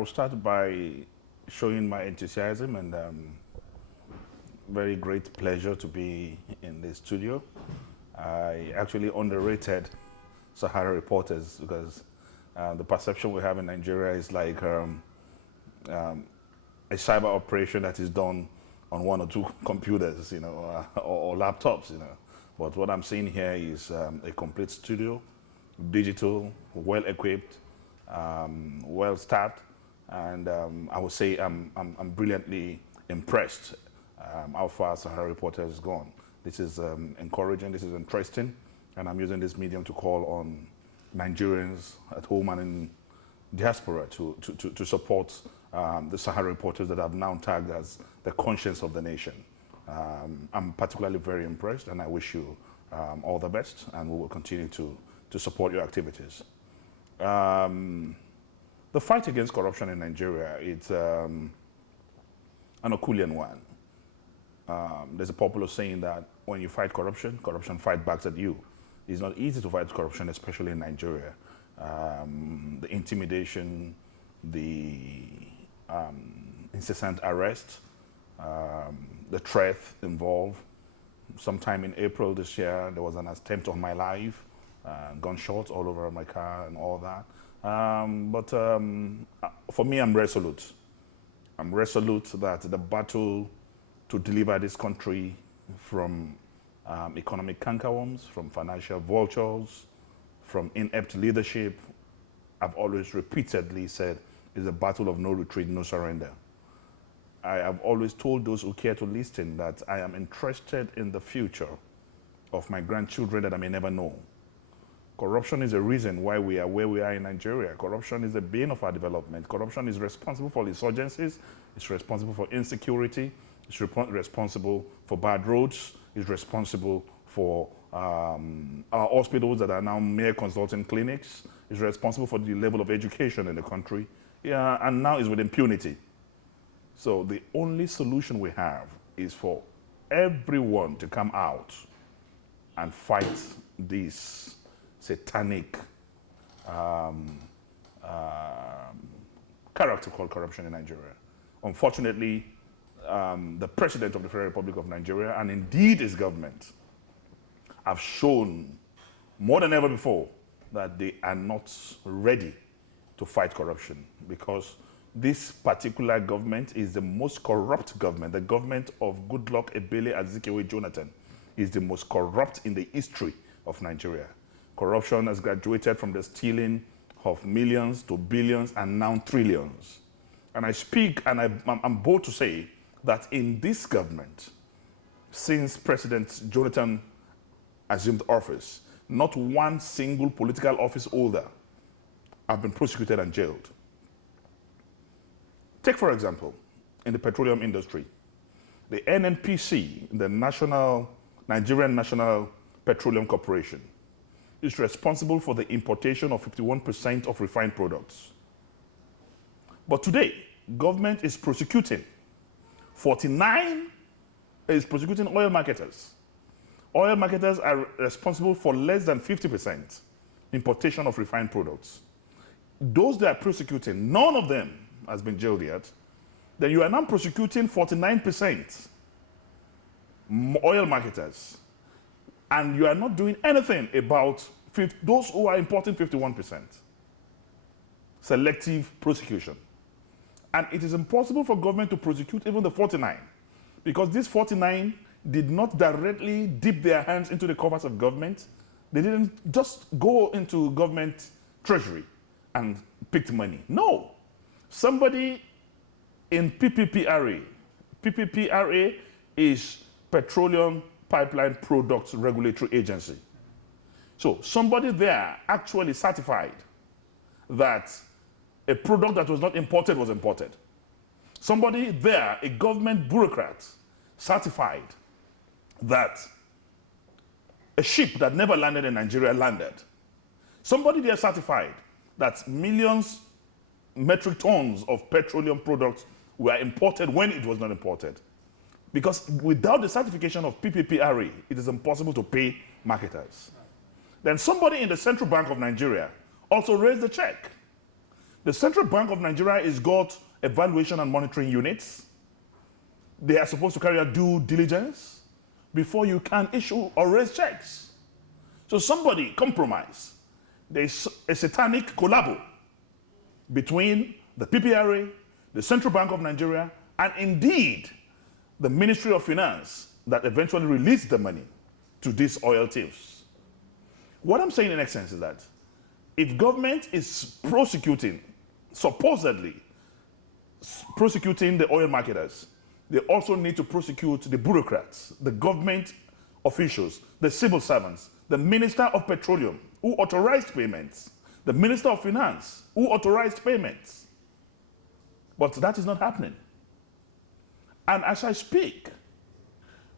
will start by showing my enthusiasm and very great pleasure to be in the studio. I actually underrated Sahara reporters because the perception we have in Nigeria is like a cyber operation that is done on one or two computers, or laptops, But what I'm seeing here is a complete studio, digital, well-equipped, well-staffed, and I would say I'm brilliantly impressed how far Sahara Reporter has gone. This is encouraging, this is interesting, and I'm using this medium to call on Nigerians at home and in diaspora to support the Sahara Reporters that I've now tagged as the conscience of the nation. I'm particularly very impressed, and I wish you all the best, and we will continue to support your activities. The fight against corruption in Nigeria, it's an Herculean one. There's a popular saying that when you fight corruption, corruption fights back at you. It's not easy to fight corruption, especially in Nigeria. The intimidation, the incessant arrest, the threat involved. Sometime in April this year, there was an attempt on my life, gunshots all over my car and all that. But for me, I'm resolute. I'm resolute that the battle to deliver this country from economic cankerworms, from financial vultures, from inept leadership, I've always repeatedly said, is a battle of no retreat, no surrender. I have always told those who care to listen that I am interested in the future of my grandchildren that I may never know. Corruption is a reason why we are where we are in Nigeria. Corruption is the bane of our development. Corruption is responsible for insurgencies, it's responsible for insecurity, it's responsible for bad roads, it's responsible for our hospitals that are now mere consulting clinics, it's responsible for the level of education in the country, and now is with impunity. So the only solution we have is for everyone to come out and fight this satanic character called corruption in Nigeria. Unfortunately, the President of the Federal Republic of Nigeria, and indeed his government, have shown more than ever before that they are not ready to fight corruption, because this particular government is the most corrupt government. The government of Goodluck Ebele Azikiwe Jonathan is the most corrupt in the history of Nigeria. Corruption has graduated from the stealing of millions to billions and now trillions. And I speak, and I'm bold to say that in this government, since President Jonathan assumed office, not one single political office holder have been prosecuted and jailed. Take, for example, in the petroleum industry, the NNPC, the Nigerian National Petroleum Corporation, is responsible for the importation of 51% of refined products. But today, government is prosecuting oil marketers. Oil marketers are responsible for less than 50% importation of refined products. Those they are prosecuting, none of them has been jailed yet. Then you are now prosecuting 49% oil marketers, and you are not doing anything about those who are importing 51%. Selective prosecution. And it is impossible for government to prosecute even the 49, because these 49 did not directly dip their hands into the coffers of government. They didn't just go into government treasury and pick money. No. Somebody in PPPRA. PPPRA is Petroleum Pipeline Products Regulatory Agency. So somebody there actually certified that a product that was not imported was imported. Somebody there, a government bureaucrat, certified that a ship that never landed in Nigeria landed. Somebody there certified that millions metric tons of petroleum products were imported when it was not imported. Because without the certification of PPPRA, it is impossible to pay marketers. Then somebody in the Central Bank of Nigeria also raised the check. The Central Bank of Nigeria has got evaluation and monitoring units. They are supposed to carry out due diligence before you can issue or raise checks. So somebody compromised. There's a satanic collabo between the PPRA, the Central Bank of Nigeria, and indeed the Ministry of Finance that eventually released the money to these oil thieves. What I'm saying in essence is that if government is prosecuting, supposedly prosecuting the oil marketers, they also need to prosecute the bureaucrats, the government officials, the civil servants, the Minister of Petroleum, who authorized payments, the Minister of Finance, who authorized payments. But that is not happening. And as I speak,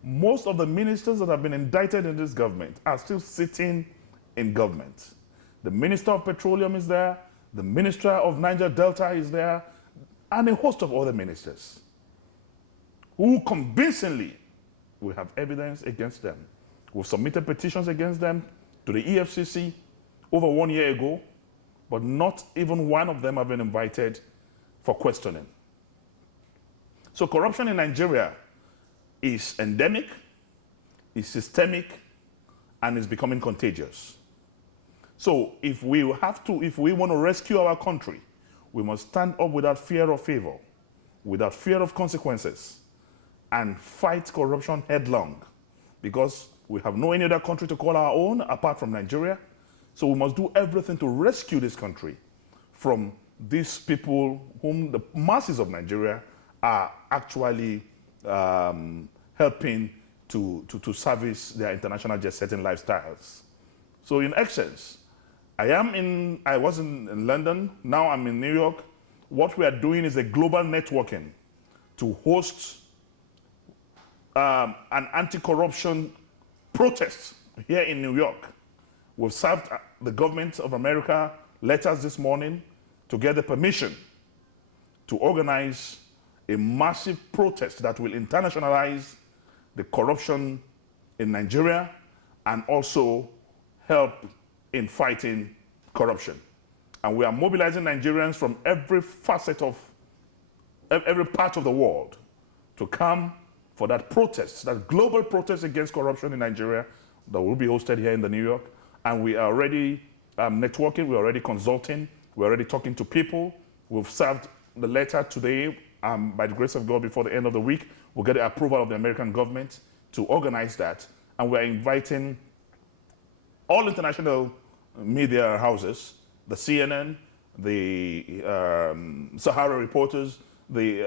most of the ministers that have been indicted in this government are still sitting in government. The Minister of Petroleum is there, the Minister of Niger Delta is there, and a host of other ministers who convincingly, we have evidence against them. We've submitted petitions against them to the EFCC over 1 year ago, but not even one of them have been invited for questioning. So corruption in Nigeria is endemic, is systemic, and is becoming contagious. So if we want to rescue our country, we must stand up without fear of favor, without fear of consequences, and fight corruption headlong, because we have no any other country to call our own apart from Nigeria. So we must do everything to rescue this country from these people whom the masses of Nigeria are actually helping to service their international jet-setting lifestyles. So in essence, I was in London, now I'm in New York. What we are doing is a global networking to host an anti-corruption protest here in New York. We've served the government of America letters this morning to get the permission to organize a massive protest that will internationalize the corruption in Nigeria and also help in fighting corruption. And we are mobilizing Nigerians from every facet of, every part of the world to come for that protest, that global protest against corruption in Nigeria that will be hosted here in the New York. And we are already networking, we're already consulting, we're already talking to people. We've served the letter today, by the grace of God, before the end of the week. We'll get the approval of the American government to organize that. And we're inviting all international media houses, the CNN, the Sahara reporters, the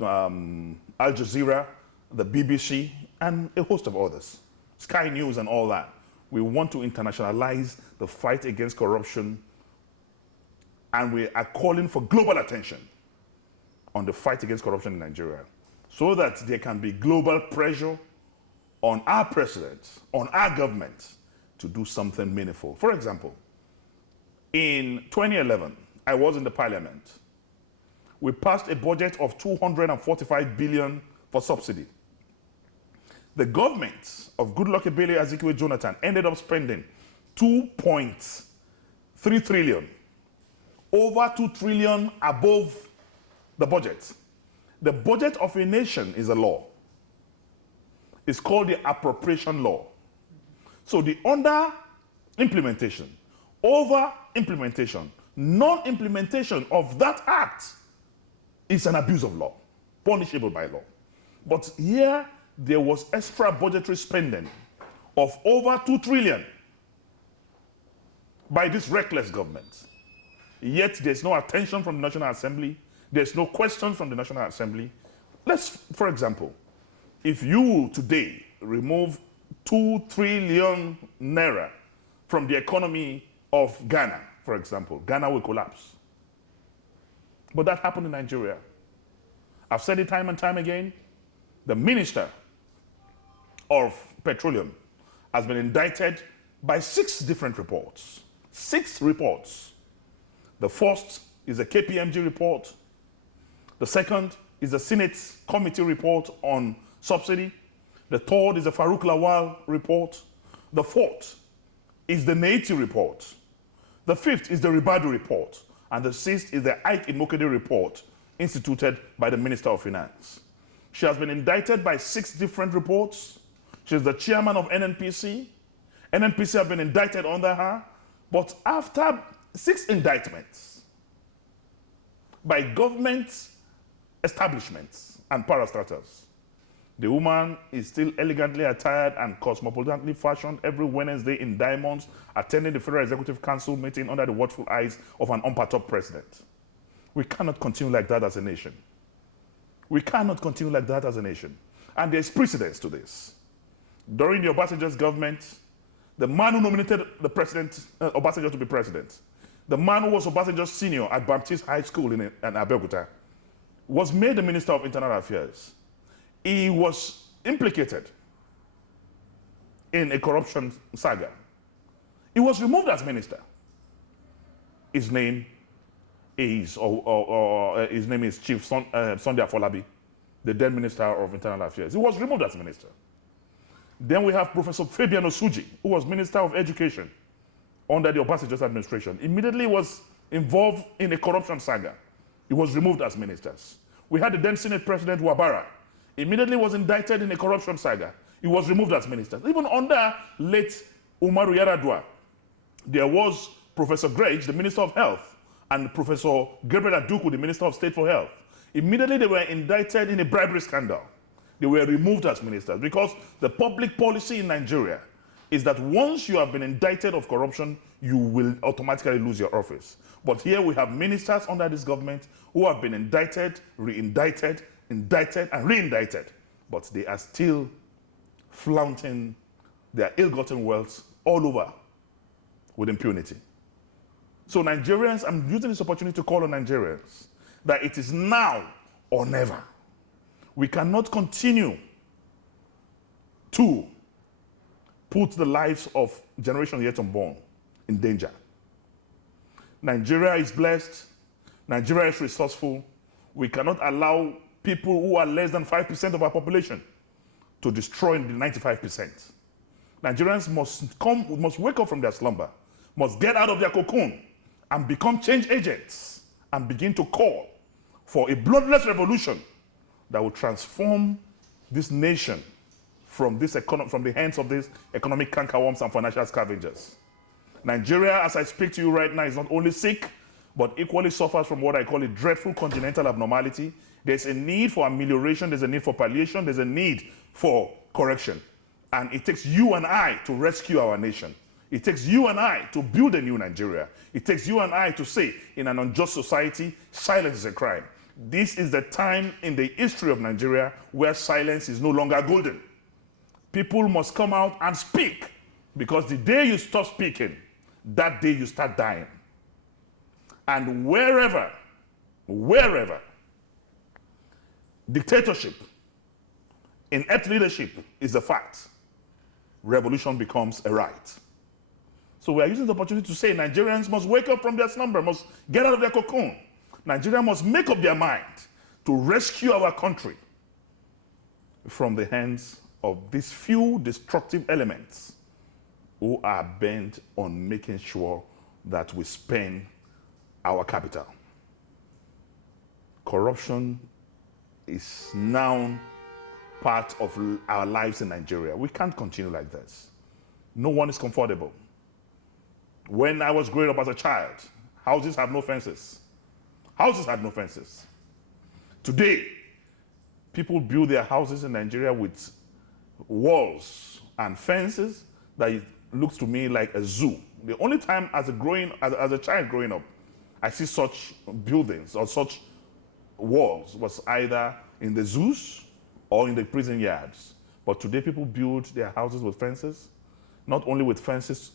Al Jazeera, the BBC, and a host of others, Sky News and all that. We want to internationalize the fight against corruption, and we are calling for global attention on the fight against corruption in Nigeria so that there can be global pressure on our president, on our government, to do something meaningful. For example, in 2011, I was in the parliament. We passed a budget of 245 billion for subsidy. The government of Goodluck Ebele Azikiwe Jonathan ended up spending 2.3 trillion, over 2 trillion above the budget. The budget of a nation is a law. It's called the appropriation law. So the under implementation, over implementation, non-implementation of that act is an abuse of law, punishable by law. But here, there was extra budgetary spending of over 2 trillion by this reckless government. Yet there's no attention from the National Assembly. There's no question from the National Assembly. Let's, for example, if you today remove 2 trillion naira from the economy of Ghana, for example, Ghana will collapse. But that happened in Nigeria. I've said it time and time again. The Minister of Petroleum has been indicted by 6 different reports. 6 reports. The first is a KPMG report. The second is the Senate Committee report on subsidy. The third is the Farouk Lawal report. The fourth is the Naiti report. The fifth is the Ribadu report. And the sixth is the Ike Imokede report instituted by the Minister of Finance. She has been indicted by 6 different reports. She's the chairman of NNPC. NNPC have been indicted under her. But after 6 indictments by government establishments and parastatals, the woman is still elegantly attired and cosmopolitanly fashioned every Wednesday in diamonds, attending the Federal Executive Council meeting under the watchful eyes of an unperturbed president. We cannot continue like that as a nation. We cannot continue like that as a nation. And there's precedence to this. During the Obasanjo's government, the man who nominated the president, Obasanjo to be president, the man who was Obasanjo's senior at Baptist High School in Abeokuta, was made the Minister of Internal Affairs. He was implicated in a corruption saga. He was removed as minister. His name is, his name is Chief Sunday Afolabi, the then Minister of Internal Affairs. He was removed as minister. Then we have Professor Fabian Osuji, who was Minister of Education under the Obasanjo's administration. Immediately was involved in a corruption saga. He was removed as ministers. We had the then Senate President Wabara. Immediately was indicted in a corruption saga. He was removed as minister. Even under late Umaru Yar'Adua, there was Professor Gage, the Minister of Health, and Professor Gabriel Aduku, the Minister of State for Health. Immediately they were indicted in a bribery scandal. They were removed as ministers because the public policy in Nigeria is that once you have been indicted of corruption, you will automatically lose your office. But here we have ministers under this government who have been indicted, re-indicted, indicted, and re-indicted. But they are still flaunting their ill-gotten wealth all over with impunity. So Nigerians, I'm using this opportunity to call on Nigerians that it is now or never. We cannot continue to put the lives of generations yet unborn in danger. Nigeria is blessed. Nigeria is resourceful. We cannot allow people who are less than 5% of our population to destroy the 95%. Nigerians must wake up from their slumber, must get out of their cocoon and become change agents and begin to call for a bloodless revolution that will transform this nation from the hands of these economic cankerworms and financial scavengers. Nigeria, as I speak to you right now, is not only sick, but equally suffers from what I call a dreadful congenital abnormality. There's a need for amelioration, there's a need for palliation, there's a need for correction. And it takes you and I to rescue our nation. It takes you and I to build a new Nigeria. It takes you and I to say, in an unjust society, silence is a crime. This is the time in the history of Nigeria where silence is no longer golden. People must come out and speak, because the day you stop speaking, that day you start dying. And wherever dictatorship, inept leadership is a fact, revolution becomes a right. So we are using the opportunity to say Nigerians must wake up from their slumber, must get out of their cocoon. Nigeria must make up their mind to rescue our country from the hands of these few destructive elements who are bent on making sure that we spend our capital. Corruption is now part of our lives in Nigeria. We can't continue like this. No one is comfortable. When I was growing up as a child, houses had no fences. Houses had no fences. Today, people build their houses in Nigeria with walls and fences that it looks to me like a zoo. The only time as a child growing up, I see such buildings or such walls was either in the zoos or in the prison yards. But today people build their houses with fences, not only with fences.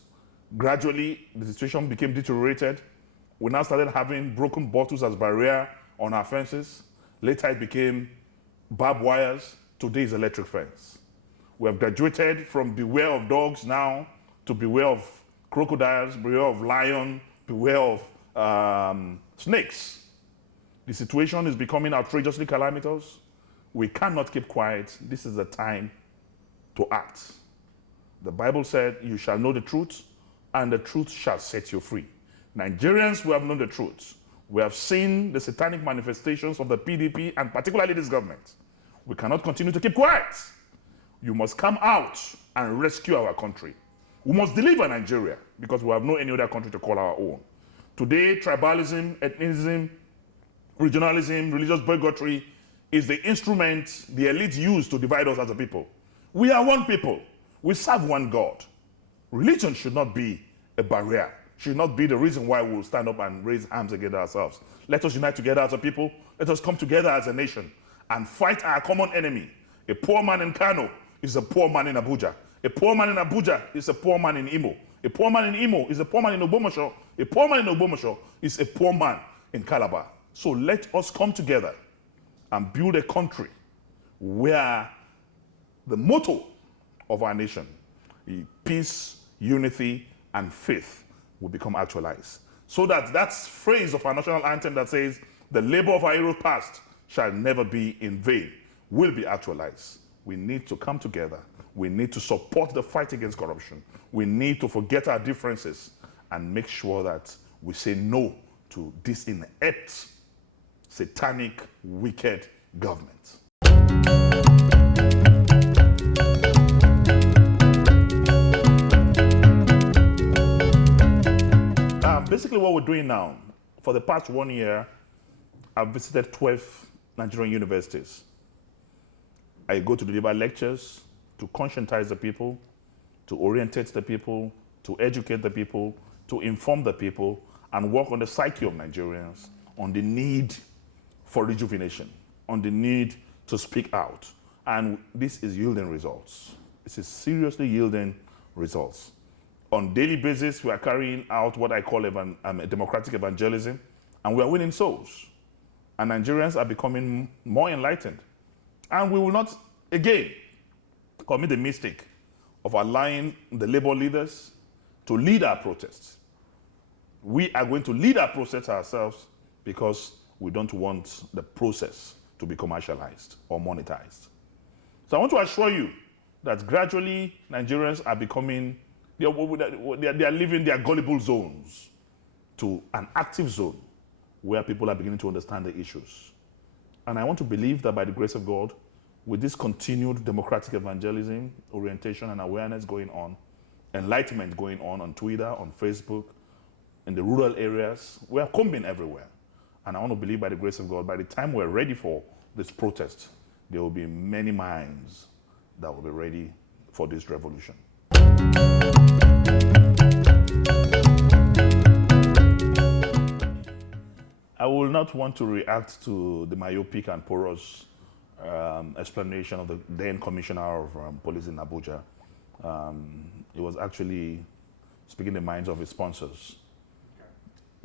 Gradually, the situation became deteriorated. We now started having broken bottles as barrier on our fences. Later it became barbed wires. Today is electric fence. We have graduated from beware of dogs now to beware of crocodiles, beware of lion, beware of snakes. The situation is becoming outrageously calamitous. We cannot keep quiet. This is the time to act. The Bible said, you shall know the truth, and the truth shall set you free. Nigerians who have known the truth We have seen the satanic manifestations of the PDP and particularly this government. We cannot continue to keep quiet. You must come out and rescue our country. We must deliver Nigeria because we have no any other country to call our own. Today, tribalism, ethnicism, regionalism, religious bigotry is the instrument the elite use to divide us as a people. We are one people. We serve one God. Religion should not be a barrier, should not be the reason why we'll stand up and raise arms against ourselves. Let us unite together as a people. Let us come together as a nation and fight our common enemy. A poor man in Kano is a poor man in Abuja. A poor man in Abuja is a poor man in Imo. A poor man in Imo is a poor man in Ogbomoso. A poor man in Ogbomoso is a poor man in Calabar. So let us come together and build a country where the motto of our nation, peace, unity, and faith, will become actualized. So that that phrase of our national anthem that says, the labor of our heroes past shall never be in vain, will be actualized. We need to come together. We need to support the fight against corruption. We need to forget our differences and make sure that we say no to this inept, satanic, wicked government. Basically what we're doing now, for the past 1 year, I've visited 12 Nigerian universities. I go to deliver lectures, to conscientize the people, to orientate the people, to educate the people, to inform the people, and work on the psyche of Nigerians, on the need for rejuvenation, on the need to speak out. And this is yielding results. This is seriously yielding results. On a daily basis, we are carrying out what I call a democratic evangelism, and we are winning souls. And Nigerians are becoming more enlightened. And we will not, again, commit the mistake of allowing the labor leaders to lead our protests. We are going to lead our process ourselves because we don't want the process to be commercialized or monetized. So I want to assure you that gradually Nigerians are becoming, they are leaving their gullible zones to an active zone where people are beginning to understand the issues. And I want to believe that by the grace of God, with this continued democratic evangelism, orientation and awareness going on, enlightenment going on Twitter, on Facebook, in the rural areas, we are coming everywhere. And I want to believe by the grace of God, by the time we're ready for this protest, there will be many minds that will be ready for this revolution. I will not want to react to the myopic and porous explanation of the then Commissioner of Police in Abuja. It was actually speaking the minds of his sponsors,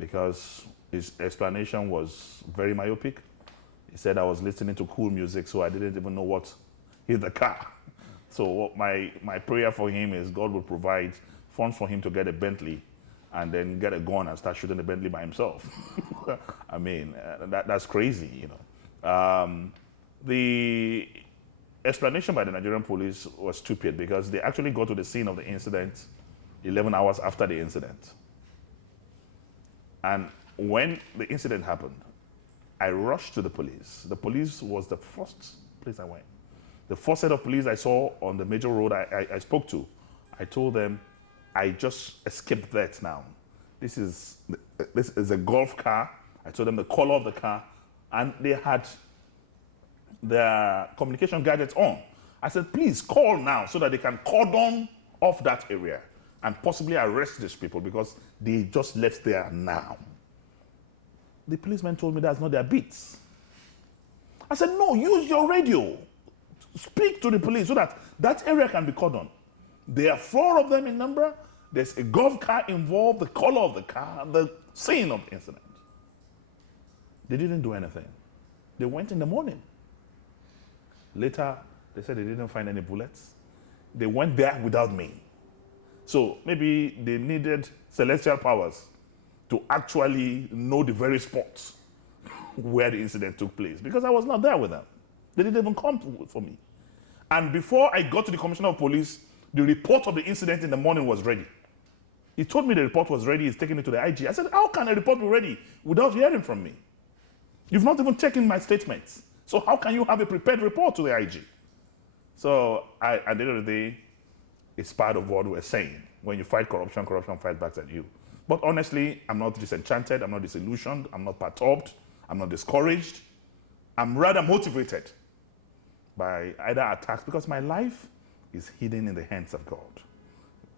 because his explanation was very myopic. He said I was listening to cool music, so I didn't even know what hit the car. So my prayer for him is God will provide funds for him to get a Bentley and then get a gun and start shooting the Bentley by himself. I mean, that's crazy, you know. The explanation by the Nigerian police was stupid because they actually got to the scene of the incident 11 hours after the incident. And when the incident happened, I rushed to the police. The police was the first place I went. The first set of police I saw on the major road I spoke to, I told them, I just escaped that now. This is a Golf car. I told them the color of the car, and they had their communication gadgets on. I said, please call now so that they can cordon off that area and possibly arrest these people because they just left there now. The policeman told me that's not their beats. I said, no, use your radio. Speak to the police so that that area can be cordoned. There are 4 of them in number. There's a Golf car involved, the color of the car, the scene of the incident. They didn't do anything. They went in the morning. Later, they said they didn't find any bullets. They went there without me. So maybe they needed celestial powers to actually know the very spot where the incident took place, because I was not there with them. They didn't even come for me. And before I got to the Commissioner of Police, the report of the incident in the morning was ready. He told me the report was ready. He's taking it to the IG. I said, how can a report be ready without hearing from me? You've not even taken my statements. So how can you have a prepared report to the IG? So at the end of the day, it's part of what we're saying. When you fight corruption, corruption fights back at you. But honestly, I'm not disenchanted. I'm not disillusioned. I'm not perturbed. I'm not discouraged. I'm rather motivated by either attacks because my life is hidden in the hands of God.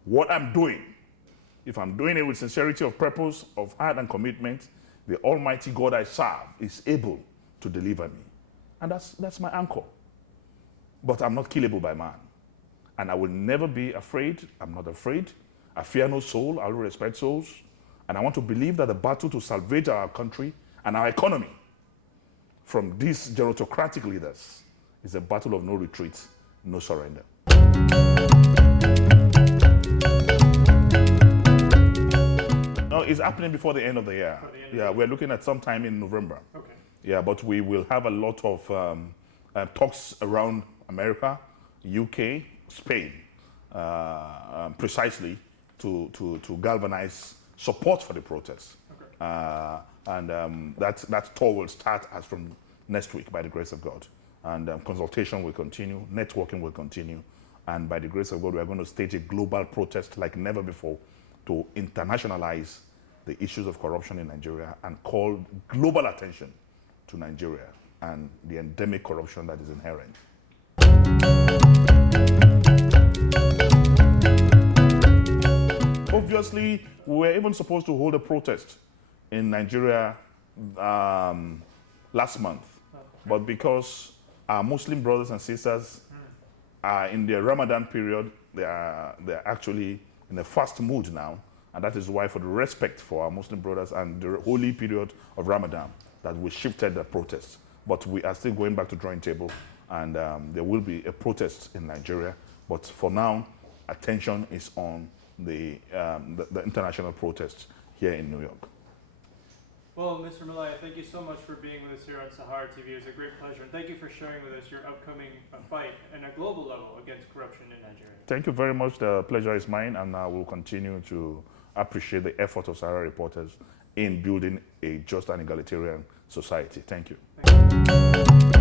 What I'm doing, if I'm doing it with sincerity of purpose, of heart and commitment, the Almighty God I serve is able to deliver me. And that's my anchor. But I'm not killable by man. And I will never be afraid. I'm not afraid. I fear no soul. I will respect souls. And I want to believe that the battle to salvage our country and our economy from these gerontocratic leaders is a battle of no retreat, no surrender. No, it's happening before the end of the year. Yeah, we're looking at sometime in November. Okay. Yeah, but we will have a lot of talks around America, UK, Spain, precisely to galvanize support for the protests. Okay. That tour will start as from next week by the grace of God. And consultation will continue, networking will continue. And by the grace of God, we are going to stage a global protest like never before to internationalize the issues of corruption in Nigeria and call global attention to Nigeria and the endemic corruption that is inherent. Obviously, we were even supposed to hold a protest in Nigeria last month, but because our Muslim brothers and sisters are in their Ramadan period, they're actually in a fast mood now, and that is why, for the respect for our Muslim brothers and the holy period of Ramadan, that we shifted the protest. But we are still going back to drawing table, and there will be a protest in Nigeria. But for now, attention is on the international protest here in New York. Well, Mr. Melaye, thank you so much for being with us here on SaharaTV. It was a great pleasure, and thank you for sharing with us your upcoming fight on a global level against corruption in Nigeria. Thank you very much. The pleasure is mine, and I will continue to appreciate the effort of Sahara reporters in building a just and egalitarian society. Thank you. Thank you.